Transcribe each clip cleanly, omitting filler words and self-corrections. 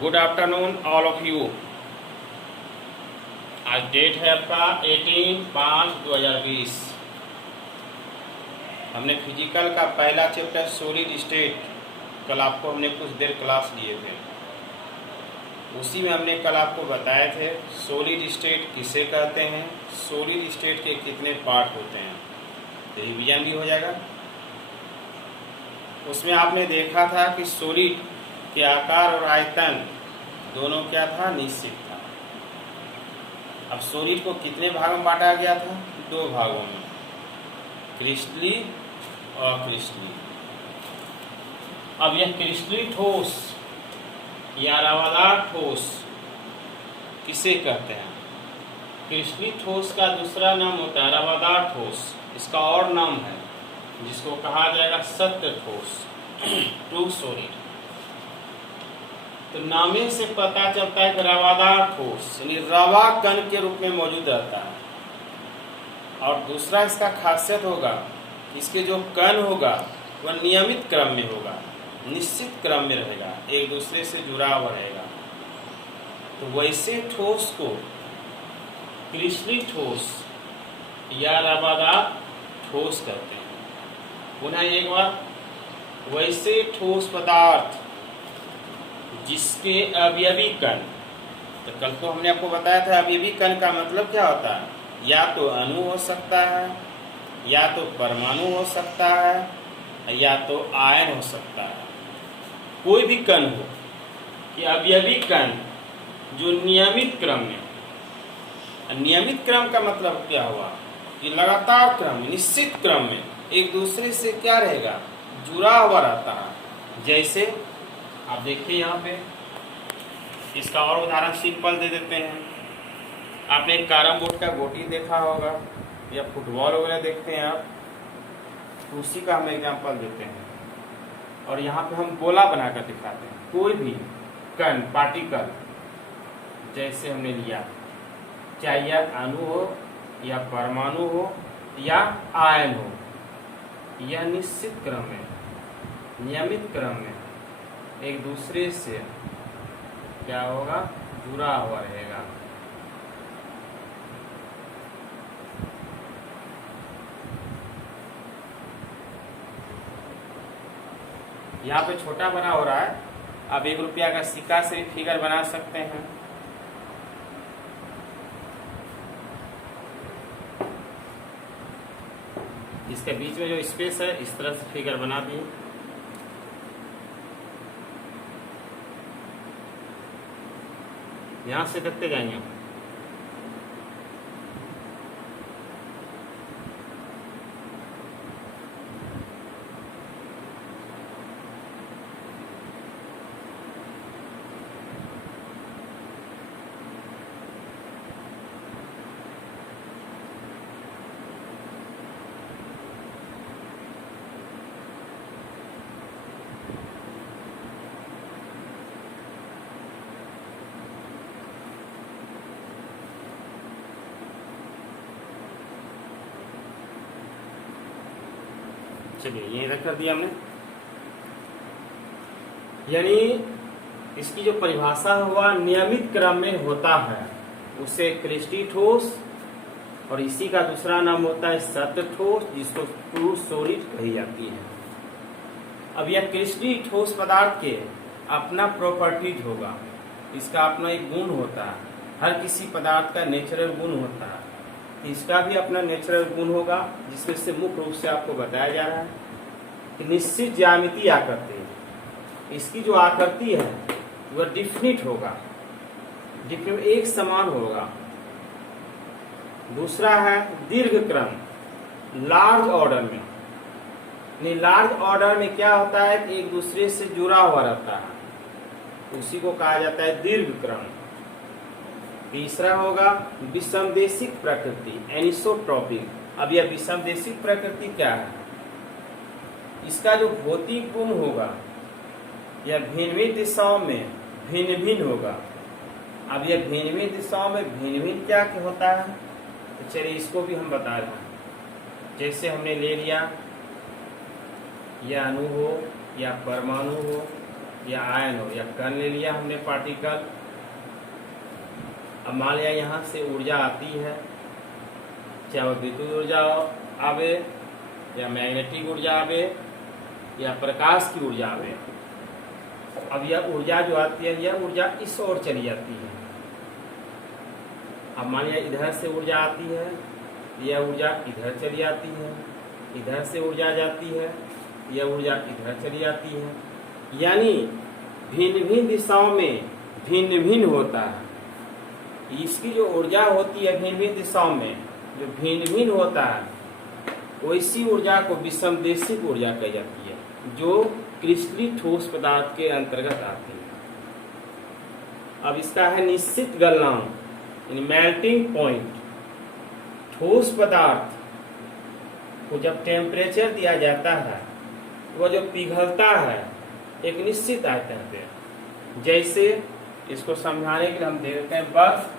Good afternoon all of you. आज date है आपका 18/5/2020। हमने फिजिकल का पहला चैप्टर सॉलिड स्टेट कल आपको हमने कुछ देर क्लास लिए थे। उसी में हमने कल आपको बताए थे सॉलिड स्टेट किसे कहते हैं, सॉलिड स्टेट के कितने पार्ट होते हैं, तो रिवीजन भी हो जाएगा। उसमें आपने देखा था कि सॉलिड के आकार और आयतन दोनों क्या था, निश्चित था। अब सॉलिड को कितने भागों में बांटा गया था, दो भागों में, क्रिस्टली और क्रिस्टली। अब यह क्रिस्टली ठोस या रवादार ठोस किसे कहते हैं? क्रिस्टली ठोस का दूसरा नाम होता है रवादार ठोस। इसका और नाम है जिसको कहा जाएगा सत्य ठोस, ट्रू सॉलिड। तो नामे से पता चलता है कि रवादार ठोस यानी रवा कण के रूप में मौजूद रहता है। और दूसरा इसका खासियत होगा, इसके जो कण होगा वह नियमित क्रम में होगा, निश्चित क्रम में रहेगा, एक दूसरे से जुड़ा हुआ रहेगा। तो वैसे ठोस को क्रिस्टली ठोस या रवादार ठोस कहते हैं। पुनः एक बार, वैसे ठोस पदार्थ जिसके अवयवी कण, तो कल तो हमने आपको बताया था अवयवी कण का मतलब क्या होता है, या तो अणु हो सकता है, या तो परमाणु हो सकता है, या तो आयन हो सकता है। कोई भी कण हो कि अवयवी कण जो नियमित क्रम में, नियमित क्रम का मतलब क्या हुआ कि लगातार क्रम, निश्चित क्रम में एक दूसरे से क्या रहेगा, जुड़ा हुआ रहता है। जैसे आप देखिए यहाँ पे, इसका और उदाहरण सिंपल दे देते हैं। आपने एक कैरम बोर्ड का गोटी देखा होगा या फुटबॉल वगैरह देखते हैं आप, तो उसी का हम एग्जांपल देते हैं। और यहाँ पे हम गोला बनाकर दिखाते हैं। कोई भी कण, पार्टिकल जैसे हमने लिया, चाहे यह अणु हो या परमाणु हो या आयन हो, यह निश्चित क्रम में, नियमित क्रम में एक दूसरे से क्या होगा, जुड़ा हुआ रहेगा। यहाँ पे छोटा बना हो रहा है, आप 1 रुपया का सिक्का से फिगर बना सकते हैं। इसके बीच में जो स्पेस है इस तरह से फिगर बना दिए। यहां से देखते जाएंगे। चलिए ये रख कर दिया हमने। यानी इसकी जो परिभाषा हुआ, नियमित क्रम में होता है, उसे क्रिस्टली ठोस, और इसी का दूसरा नाम होता है सत्य ठोस, जिसको ट्रू सॉलिड कही जाती है। अब यह क्रिस्टली ठोस पदार्थ के अपना प्रॉपर्टीज होगा, इसका अपना एक गुण होता है। हर किसी पदार्थ का नेचुरल गुण होता है, इसका भी अपना नेचुरल गुण होगा, जिसमें से मुख्य रूप से आपको बताया जा रहा है कि निश्चित ज्यामितीय आकृति। इसकी जो आकृति है वह डिफिनिट होगा, डिफिनिट एक समान होगा। दूसरा है दीर्घ क्रम, लार्ज ऑर्डर में। लार्ज ऑर्डर में क्या होता है कि एक दूसरे से जुड़ा हुआ रहता है, उसी को कहा जाता है दीर्घ क्रम। तीसरा होगा विषमदेशिक प्रकृति, एनिसोट्रॉपिक। अब यह विषमदेशिक प्रकृति क्या है, इसका जो भौतिक गुण होगा यह भिन्न भिन्न दिशाओं में भिन्न भिन्न होगा। अब यह भिन्न भिन्न दिशाओं में भिन्न भिन्न क्या होता है, तो चलिए इसको भी हम बता रहे हैं। जैसे हमने ले लिया, यह अणु हो या परमाणु हो या आयन हो या कण ले लिया हमने पार्टिकल। अब मान लिया यहाँ से ऊर्जा आती है, चाहे वो विद्युत ऊर्जा आवे या मैग्नेटिक ऊर्जा आवे या प्रकाश की ऊर्जा आवे। अब यह ऊर्जा जो आती है यह ऊर्जा इस ओर चली जाती है। अब मान लिया इधर से ऊर्जा आती है, यह ऊर्जा इधर चली जाती है, इधर से ऊर्जा जाती है, यह ऊर्जा इधर चली जाती है। यानी भिन्न भिन्न दिशाओं में भिन्न भिन्न होता है। इसकी जो ऊर्जा होती है भिन्न भिन्न दिशाओं में जो भिन्न भिन्न होता है, वैसी ऊर्जा को विषमदेशिक ऊर्जा कही जाती है, जो क्रिस्टलीय ठोस पदार्थ के अंतर्गत आती है। अब इसका है निश्चित गलनांक यानी मेल्टिंग पॉइंट। ठोस पदार्थ को जब टेम्परेचर दिया जाता है, वह जो पिघलता है एक निश्चित आयतन पे। जैसे इसको समझाने के लिए हम देखते हैं बर्फ।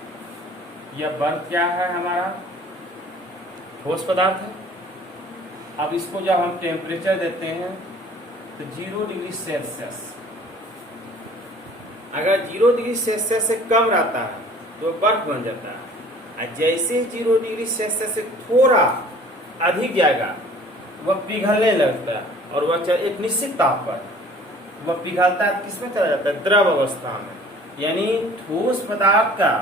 यह बर्फ क्या है, हमारा ठोस पदार्थ है। अब इसको जब हम टेम्परेचर देते हैं तो 0 डिग्री सेल्सियस, अगर 0 डिग्री सेल्सियस से कम रहता है तो बर्फ बन जाता है। और जैसे 0 डिग्री सेल्सियस से थोड़ा अधिक जाएगा वह पिघलने लगता है और वह एक निश्चित ताप पर वह पिघलता है। किसमें चला जाता है? द्रव अवस्था में। यानी ठोस पदार्थ का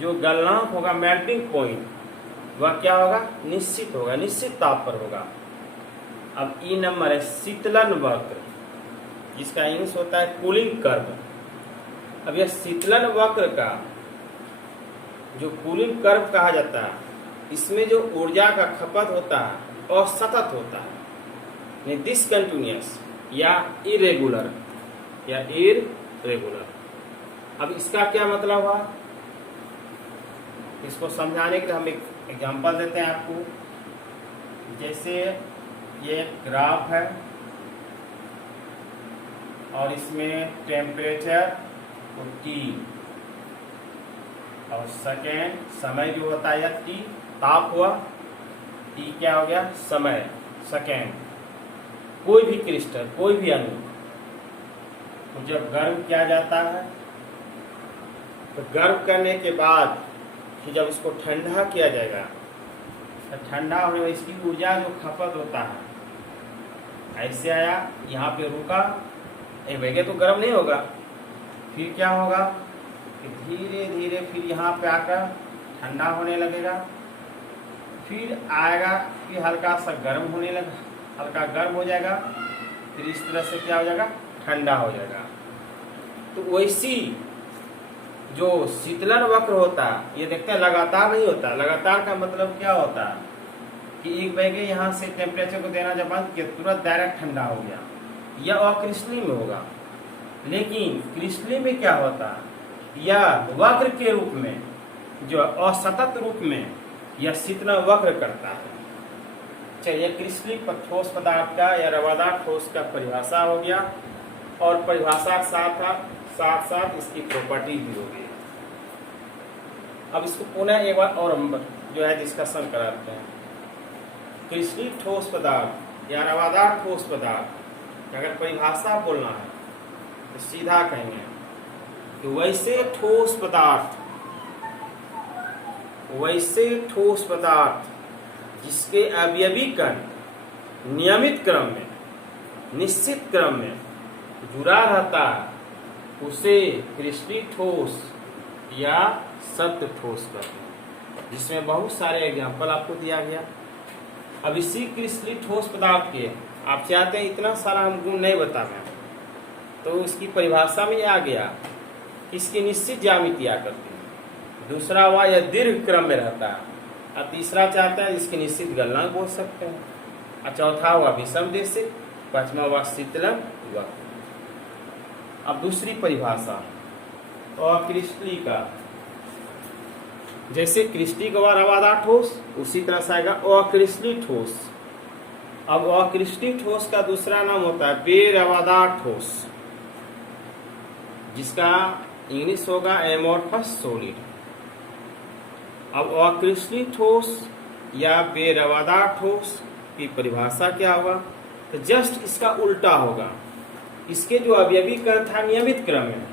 जो गलनांक होगा मेल्टिंग पॉइंट, वह क्या होगा? निश्चित होगा, निश्चित ताप पर होगा। अब ई नंबर है शीतलन वक्र, जिसका इंग्लिश होता है कूलिंग कर्व। अब यह शीतलन वक्र का जो कूलिंग कर्व कहा जाता है, इसमें जो ऊर्जा का खपत होता है असतत होता है, डिसकंटिन्यूअस या इरेगुलर या इरेगुलर। अब इसका क्या मतलब हुआ? इसको समझाने के लिए हम एक एग्जांपल देते हैं आपको। जैसे ये ग्राफ है और इसमें टेम्परेचर को T और सेकेंड समय जो होता है T, ताप हुआ, T क्या हो गया? समय, सेकेंड। कोई भी क्रिस्टल, कोई भी अणु तो जब गर्म किया जाता है तो गर्म करने के बाद कि जब इसको ठंडा किया जाएगा तो ठंडा होने में इसकी ऊर्जा जो खपत होता है, ऐसे आया यहाँ पे रुका, एक वेगे तो गर्म नहीं होगा। फिर क्या होगा कि धीरे धीरे फिर यहाँ पे आकर ठंडा होने लगेगा, फिर आएगा कि हल्का सा गर्म होने लगा, हल्का गर्म हो जाएगा, फिर इस तरह से क्या हो जाएगा? ठंडा हो जाएगा। तो वैसी जो शीतलन वक्र होता है, ये देखते हैं लगातार नहीं होता। लगातार का मतलब क्या होता है कि एक बैगे यहाँ से टेम्परेचर को देना जब बंद किया तुरंत डायरेक्ट ठंडा हो गया, यह अक्रिस्टलीय में होगा। लेकिन क्रिस्टलीय में क्या होता है? यह वक्र के रूप में, जो असतत रूप में यह शीतलन वक्र करता है। चलिए क्रिस्टलीय ठोस पदार्थ का या रवादार ठोस का परिभाषा हो गया, और परिभाषा के साथ साथ इसकी प्रॉपर्टी भी होगी। अब इसको पुनः एक बार और हम जो है डिस्कशन कराते हैं। क्रिस्टलीय ठोस पदार्थ या रवादार ठोस पदार्थ, अगर परिभाषा बोलना है तो सीधा कहेंगे कि वैसे ठोस पदार्थ जिसके अवयवी कण नियमित क्रम में, निश्चित क्रम में जुड़ा रहता है, उसे क्रिस्टलीय ठोस या सत्य ठोस कहते हैं, जिसमें बहुत सारे एग्जाम्पल आपको दिया गया। अब इसी क्रिस्टलीय ठोस पदार्थ के आप चाहते हैं इतना सारा हम गुण नहीं बता रहे, तो इसकी परिभाषा में आ गया कि इसकी निश्चित ज्यामिति आ करती है। दूसरा हुआ यह दीर्घ क्रम में रहता है, और तीसरा चाहता है इसकी निश्चित गलनांक बोल सकते हैं, और चौथा हुआ विषमदेशिक, पांचवा हुआ शीतलन वक्र। अब दूसरी परिभाषा अक्रिस्टलीय का, जैसे क्रिस्टलीय का रवादार ठोस, उसी तरह से आएगा अक्रिस्टलीय ठोस। अब अक्रिस्टलीय ठोस का दूसरा नाम होता है बेरवादार ठोस, जिसका इंग्लिश होगा एमोर्फस सॉलिड। अब अक्रिस्टलीय ठोस या बेरवादार ठोस की परिभाषा क्या होगा? तो जस्ट इसका उल्टा होगा। इसके जो अवयवी कण था नियमित क्रम में,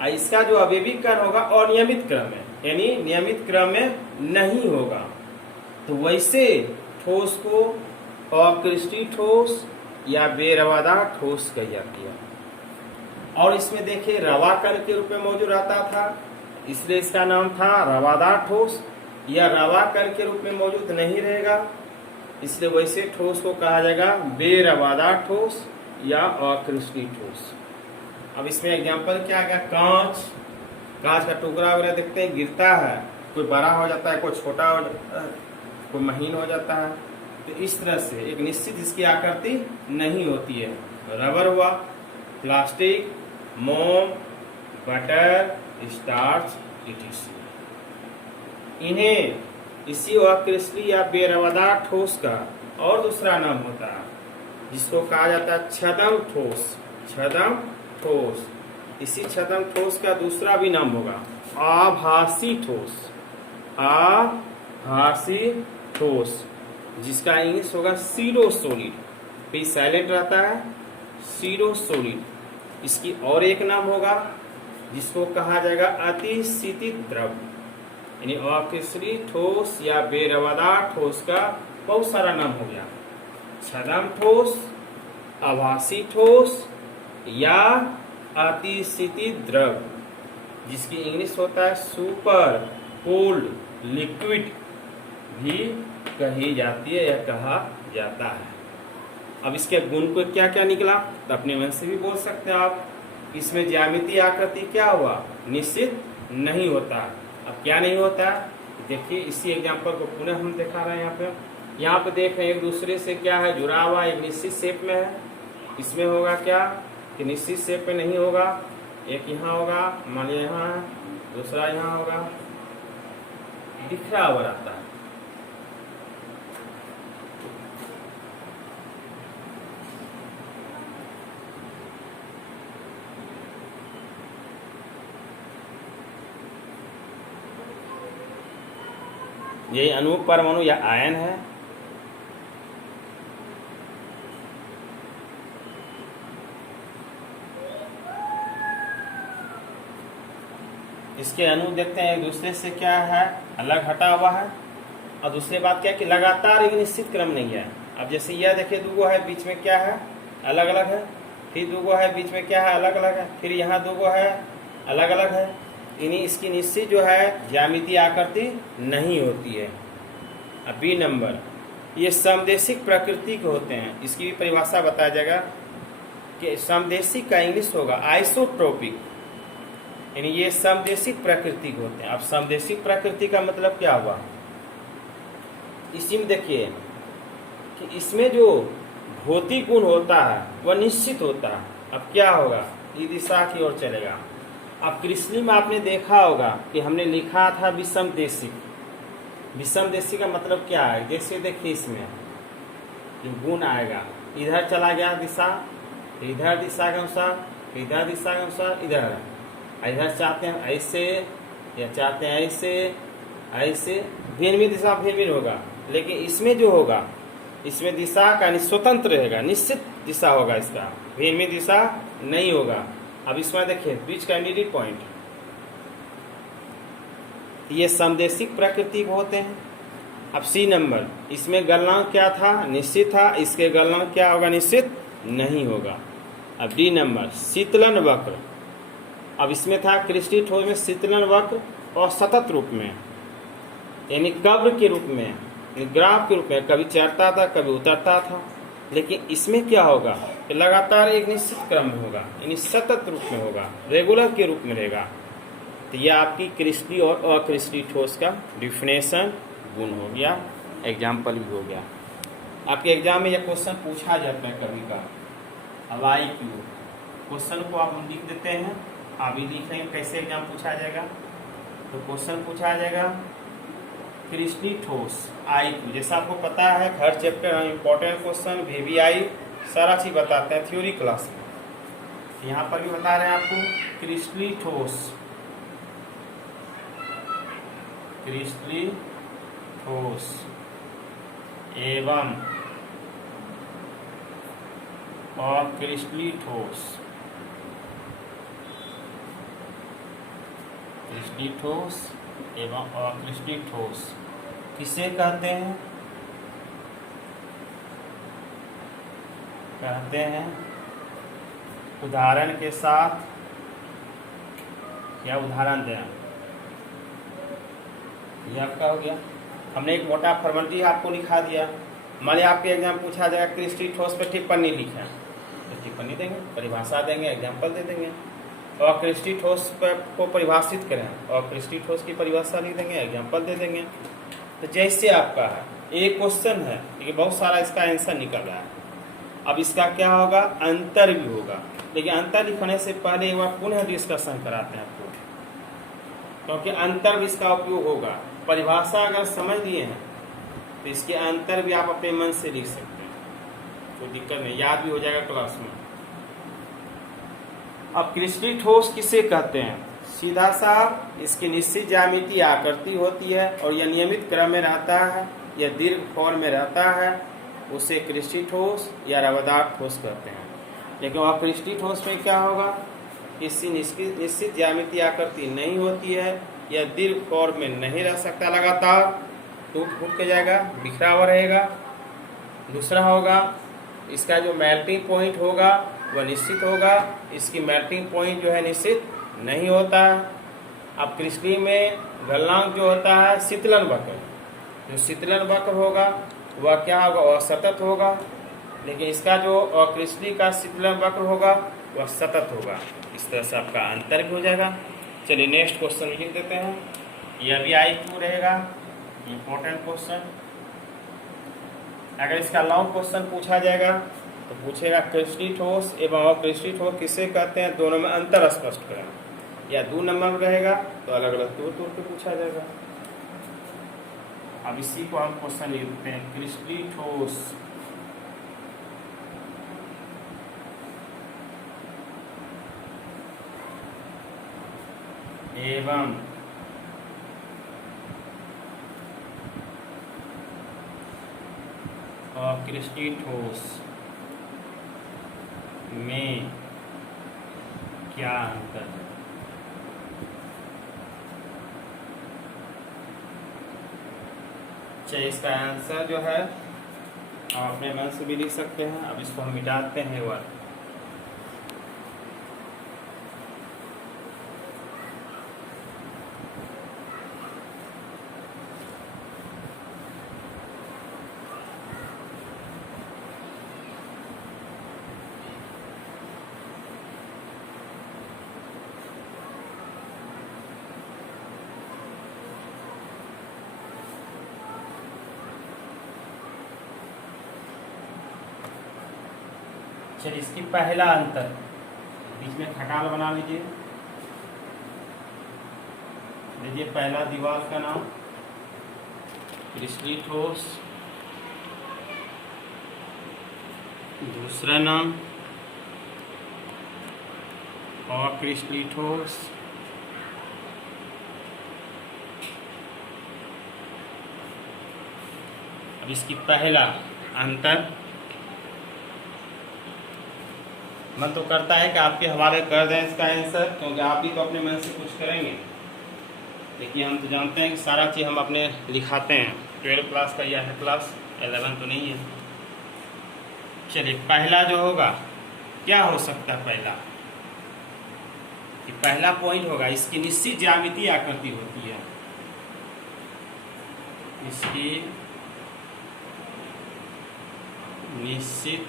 और इसका जो अवयवी कण होगा अनियमित क्रम में, यानी नियमित क्रम में नहीं होगा। तो वैसे ठोस को अक्रिस्टलीय ठोस या बेरवादार ठोस कही जाती है। और इसमें देखिए रवा कण के रूप में मौजूद रहता था, इसलिए इसका नाम था रवादार ठोस। या रवा कण के रूप में मौजूद नहीं रहेगा, इसलिए वैसे ठोस को कहा जाएगा बेरवादार ठोस या अक्रिस्टलीय ठोस। अब इसमें एग्जांपल क्या आ गया, कांच का टुकड़ा वगैरह देखते हैं गिरता है, कोई बड़ा हो जाता है, कोई छोटा हो जाता है, कोई महीन हो जाता है। तो इस तरह से एक निश्चित इसकी आकृति नहीं होती है। रबर हुआ, प्लास्टिक, मोम, बटर, स्टार्च, etc। इन्हें इसी अक्रिस्टलीय या बेरवादार ठोस का और दूसरा नाम होता है, जिसको कहा जाता है छद्म ठोस। छद्म ठोस। इसी छद्म ठोस का दूसरा भी नाम होगा आभासी ठोस। आभासी ठोस, जिसका इंग्लिश होगा सीरो सॉलिड। पे साइलेंट रहता है, सीरो सॉलिड। इसकी और एक नाम होगा जिसको कहा जाएगा अतिशीतित द्रव। यानी अक्रिस्टलीय ठोस या बेरवादार ठोस का बहुत सारा नाम हो गया, छद्म ठोस, आभासी ठोस या अतिशीतित द्रव, जिसकी इंग्लिश होता है सुपर कोल्ड लिक्विड भी कही जाती है या कहा जाता है। अब इसके गुण को क्या क्या निकला, तो अपने मन से भी बोल सकते हैं आप। इसमें ज्यामितीय आकृति क्या हुआ, निश्चित नहीं होता। अब क्या नहीं होता, देखिए इसी एग्जांपल को पुनः हम दिखा रहे हैं। यहाँ पे देख रहे हैं एक दूसरे से क्या है जुड़ा हुआ, एक निश्चित शेप में है। इसमें होगा क्या कि निश्चित शेप में नहीं होगा, एक यहाँ होगा, मान लिया यहाँ है, दूसरा यहाँ होगा, बिखरा हुआ रहता है। यही अणु परमाणु या आयन है। इसके अणु देखते हैं एक दूसरे से क्या है अलग हटा हुआ है। और दूसरी बात क्या है कि लगातार एक निश्चित क्रम नहीं है। अब जैसे यह देखिए दूगो है, बीच में क्या है अलग अलग है, फिर दूगो है, बीच में क्या है अलग अलग है, फिर यहाँ दूगो है अलग अलग है। इन्हीं इसकी निश्चित जो है ज्यामितीय आकृति नहीं होती है। अब बी नंबर, ये समदेशिक प्रकृति के होते हैं। इसकी भी परिभाषा बताया जाएगा कि समदेशिक का इंग्लिश होगा आइसोट्रोपिक, यानी ये समदेशिक प्रकृति के होते हैं। अब समदेशिक प्रकृति का मतलब क्या हुआ, इसी में देखिए कि इसमें जो भौतिक गुण होता है वह निश्चित होता है। अब क्या होगा, ये दिशा की ओर चलेगा। अब क्रिस्टलीय में आपने देखा होगा कि हमने लिखा था विषम देशिक। विषम देशिक का मतलब क्या है, जैसे देखिए इसमें गुण आएगा, इधर चला गया दिशा, इधर दिशा के अनुसार, इधर दिशा के अनुसार, इधर चाहते हैं ऐसे या चाहते हैं ऐसे, ऐसे भिन्न भिन्न दिशा भिन्न भिन्न होगा। लेकिन इसमें जो होगा, इसमें दिशा का स्वतंत्र रहेगा, निश्चित दिशा होगा, इसका भिन्न भिन्न दिशा नहीं होगा। अब इसमें देखिए बीच का मिडिल पॉइंट, ये समदेशिक प्रकृति के होते हैं। अब सी नंबर, इसमें गलनांक क्या था, निश्चित था, इसके गलनांक क्या होगा, निश्चित नहीं होगा। अब डी नंबर, शीतलन वक्र। अब इसमें था क्रिस्टलीय ठोस में शीतलन वक्र और सतत रूप में, यानी कब्र के रूप में, ग्राफ के रूप में, कभी चढ़ता था कभी उतरता था। लेकिन इसमें क्या होगा कि लगातार एक निश्चित क्रम में होगा, यानी सतत रूप में होगा, रेगुलर के रूप में रहेगा। तो यह आपकी क्रिस्टलीय और अक्रिस्टलीय ठोस का डिफिनेशन गुण हो गया, एग्जाम्पल भी हो गया। आपके एग्जाम में यह क्वेश्चन पूछा जाता है कभी का। अब IQ क्वेश्चन को आप हम लिख देते हैं, आप भी लिख लेंगे कैसे एग्जाम पूछा जाएगा। तो क्वेश्चन पूछा जाएगा क्रिस्टलीय ठोस IQ, जैसा आपको पता है हर चैप्टर इंपॉर्टेंट क्वेश्चन VVI सारा चीज बताते हैं थ्योरी क्लास में। यहाँ पर भी बता रहे हैं आपको क्रिस्टलीय ठोस, क्रिस्टलीय ठोस एवं अक्रिस्टलीय ठोस क्रिस्टलीय ठोस एवं अक्रिस्टलीय ठोस किसे कहते हैं? कहते हैं उदाहरण के साथ। क्या उदाहरण दें? ये आपका हो गया। हमने एक मोटा फॉर्मेलिटी आपको लिखा दिया। मान लिया आपके एग्जाम पूछा जाएगा क्रिस्टलीय ठोस पे टिप्पणी लिखें, तो टिप्पणी देंगे, परिभाषा देंगे, एग्जाम्पल दे देंगे। और क्रिस्टलीय ठोस को परिभाषित करें और क्रिस्टलीय ठोस की परिभाषा लिख देंगे, एग्जाम्पल दे देंगे। तो जैसे आपका है एक क्वेश्चन है, ये बहुत सारा इसका आंसर निकल रहा है। अब इसका क्या होगा? अंतर भी होगा, लेकिन अंतर लिखने से पहले एक बार पुनः डिस्कशन कराते हैं आपको, क्योंकि अंतर भी इसका उपयोग होगा। परिभाषा अगर समझ लिए हैं तो इसके अंतर भी आप अपने मन से लिख सकते हैं, कोई दिक्कत नहीं, याद भी हो जाएगा क्लास में। अब क्रिस्टलीय ठोस किसे कहते हैं? सीधा सा, इसकी निश्चित ज्यामितीय आकृति होती है और यह नियमित क्रम में रहता है, यह दीर्घ फॉर्म में रहता है, उसे क्रिस्टलीय ठोस या रवादार ठोस कहते हैं। लेकिन अक्रिस्टलीय ठोस में क्या होगा? इसकी निश्चित ज्यामितीय आकृति नहीं होती है, यह दीर्घ फॉर्म में नहीं रह सकता, लगातार टूट फूट के जाएगा, बिखरा हुआ रहेगा। दूसरा होगा इसका जो मेल्टिंग पॉइंट होगा वह निश्चित होगा, इसकी मेल्टिंग पॉइंट जो है निश्चित नहीं होता है। अब क्रिस्टलीय में गलनांक जो होता है शीतलन वक्र, जो शीतलन वक्र होगा वह क्या होगा? वह सतत होगा, लेकिन इसका जो अक्रिस्टलीय का शीतलन वक्र होगा वह सतत होगा। इस तरह से आपका अंतर भी हो जाएगा। चलिए नेक्स्ट क्वेश्चन लिख देते हैं, यह भी IQ रहेगा, इम्पोर्टेंट क्वेश्चन। अगर इसका लॉन्ग क्वेश्चन पूछा जाएगा तो पूछेगा क्रिस्टलीय ठोस एवं अक्रिस्टलीय ठोस किसे कहते हैं, दोनों में अंतर स्पष्ट करें। या 2 नंबर में रहेगा तो अलग अलग तौर पे पूछा जाएगा। अब इसी को हम क्वेश्चन लिखते हैं, क्रिस्टलीय ठोस एवं अक्रिस्टलीय ठोस में क्या अंतर है? चलिए इसका आंसर जो है आप अपने मन से भी लिख सकते हैं। अब इसको हम मिटाते हैं एक बार। चलिए इसकी पहला अंतर, बीच में खटाल बना लीजिए, लीजिए पहला दीवार का नाम क्रिस्टलीय ठोस, दूसरा नाम अक्रिस्टलीय ठोस, अब इसकी पहला अंतर। मन तो करता है कि आपके हवाले कर दें इसका आंसर, क्योंकि आप भी तो अपने मन से कुछ करेंगे, लेकिन हम तो जानते हैं कि सारा चीज़ हम अपने लिखाते हैं। 12 क्लास का यह है, क्लास 11 तो नहीं है। चलिए पहला जो होगा क्या हो सकता है? पहला कि पहला पॉइंट होगा इसकी निश्चित ज्यामितीय आकृति होती है, इसकी निश्चित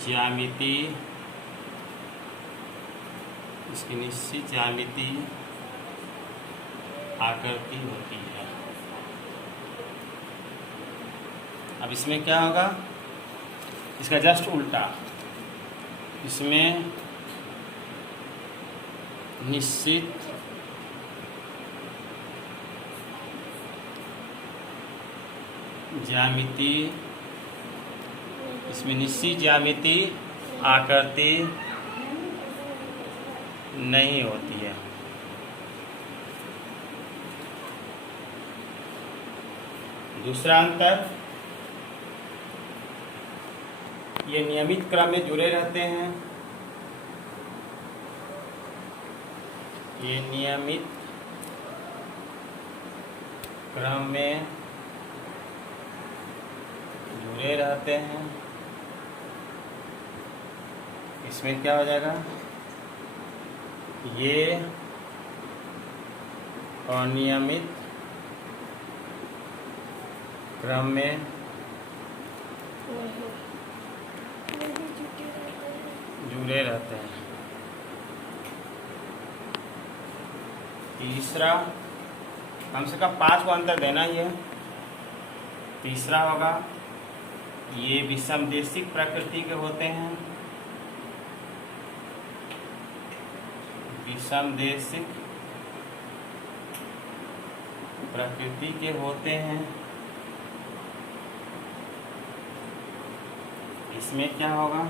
ज्यामिति, इसकी निश्चित ज्यामिति आकृति होती है। अब इसमें क्या होगा? इसका जस्ट उल्टा, इसमें निश्चित ज्यामिति, इसमें निश्चित ज्यामिति आकृति नहीं होती है। दूसरा अंतर, ये नियमित क्रम में जुड़े रहते हैं, ये नियमित क्रम में जुड़े रहते हैं। इसमें क्या हो जाएगा, ये अनियमित क्रम में जुड़े रहते हैं। तीसरा, हमसे कहा 5 को अंतर देना ही है। तीसरा होगा, ये विषमदेशिक प्रकृति के होते हैं। विषमदेशिक प्रकृति के होते हैं। इसमें क्या होगा,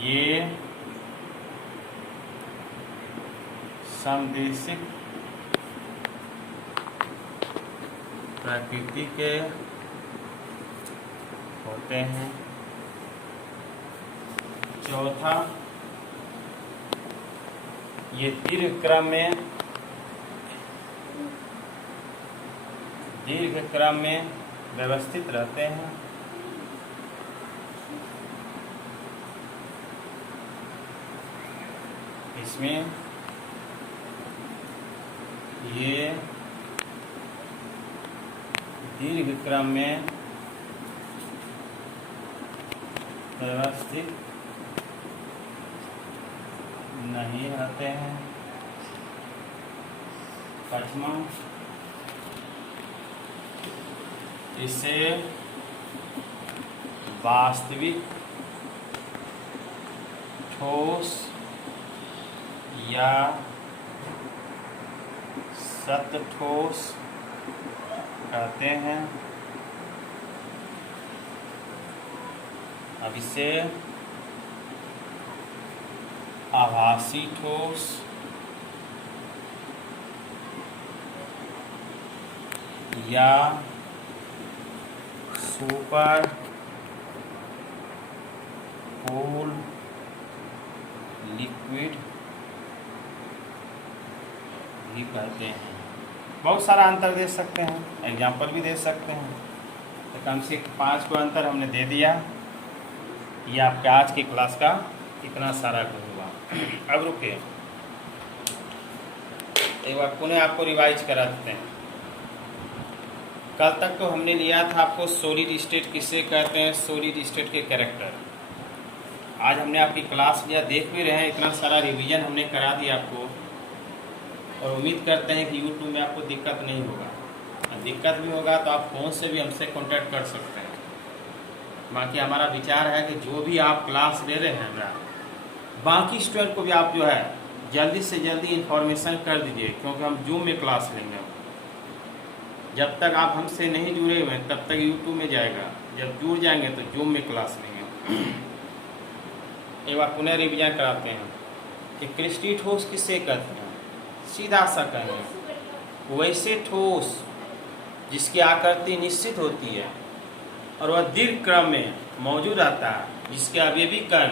ये समदेशिक प्रकृति के होते हैं। चौथा, ये दीर्घ क्रम में व्यवस्थित रहते हैं। इसमें ये दीर्घ क्रम में व्यवस्थित नहीं रहते हैं। पांचवा, इसे वास्तविक ठोस या सत ठोस कहते हैं। अब इसे आभासी ठोस या सुपर पूल लिक्विड भी कहते हैं। बहुत सारा अंतर दे सकते हैं, एग्जाम्पल भी दे सकते हैं। तो कम से 5 को अंतर हमने दे दिया। ये आपके आज की क्लास का इतना सारा गुण हुआ। अब रुकिए, एक बार पुनः आपको रिवाइज करा देते हैं। कल तक तो हमने लिया था आपको सॉलिड स्टेट किसे कहते हैं, सॉलिड स्टेट के कैरेक्टर। आज हमने आपकी क्लास लिया, देख भी रहे हैं, इतना सारा रिवीजन हमने करा दिया आपको। और उम्मीद करते हैं कि यूट्यूब में आपको दिक्कत नहीं होगा। दिक्कत भी होगा तो आप फ़ोन से भी हमसे कांटेक्ट कर सकते हैं। बाकी हमारा विचार है कि जो भी आप क्लास ले रहे हैं ना, बाकी स्टूडेंट को भी आप जो है जल्दी से जल्दी इन्फॉर्मेशन कर दीजिए, क्योंकि हम जूम में क्लास लेंगे। जब तक आप हमसे नहीं जुड़े हुए तब तक यूट्यूब में जाएगा, जब जुड़ जाएंगे तो जूम में क्लास लेंगे। एक बार पुनः रिवीजन कराते हैं कि क्रिस्टल ठोस किसे कहते हैं। सीधा सा कहें, वैसे ठोस जिसकी आकृति निश्चित होती है और वह दीर्घ क्रम में मौजूद रहता है, जिसके अवयवी कण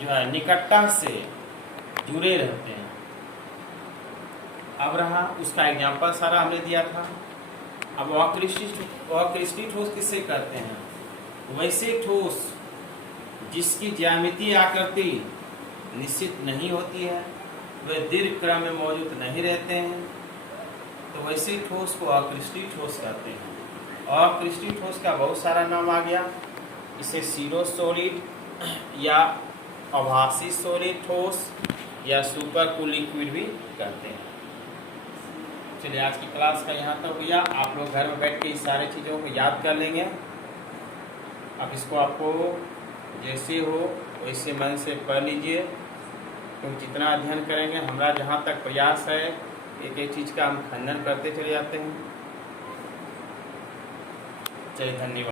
जो है निकटता से जुड़े रहते हैं। अब रहा उसका एग्जाम्पल सारा हमने दिया था। अब वह क्रिस्टल ठोस किसे कहते हैं, वैसे ठोस जिसकी ज्यामितीय आकृति निश्चित नहीं होती है, वे दीर्घ क्रम में मौजूद नहीं रहते हैं, तो वैसे ठोस को अक्रिस्टल ठोस कहते हैं। अक्रिस्टल ठोस का बहुत सारा नाम आ गया। इसे सीरो सॉलिड या आभासी सॉलिड ठोस या सुपर कूल लिक्विड भी कहते हैं। चलिए आज की क्लास का यहाँ तक भैया, आप लोग घर में बैठ के इस सारी चीज़ों को याद कर लेंगे। अब इसको आपको जैसे हो वैसे मन से पढ़ लीजिए, क्योंकि जितना अध्ययन करेंगे, हमारा जहाँ तक प्रयास है एक एक चीज़ का हम खंडन करते चले जाते हैं। चलिए, धन्यवाद।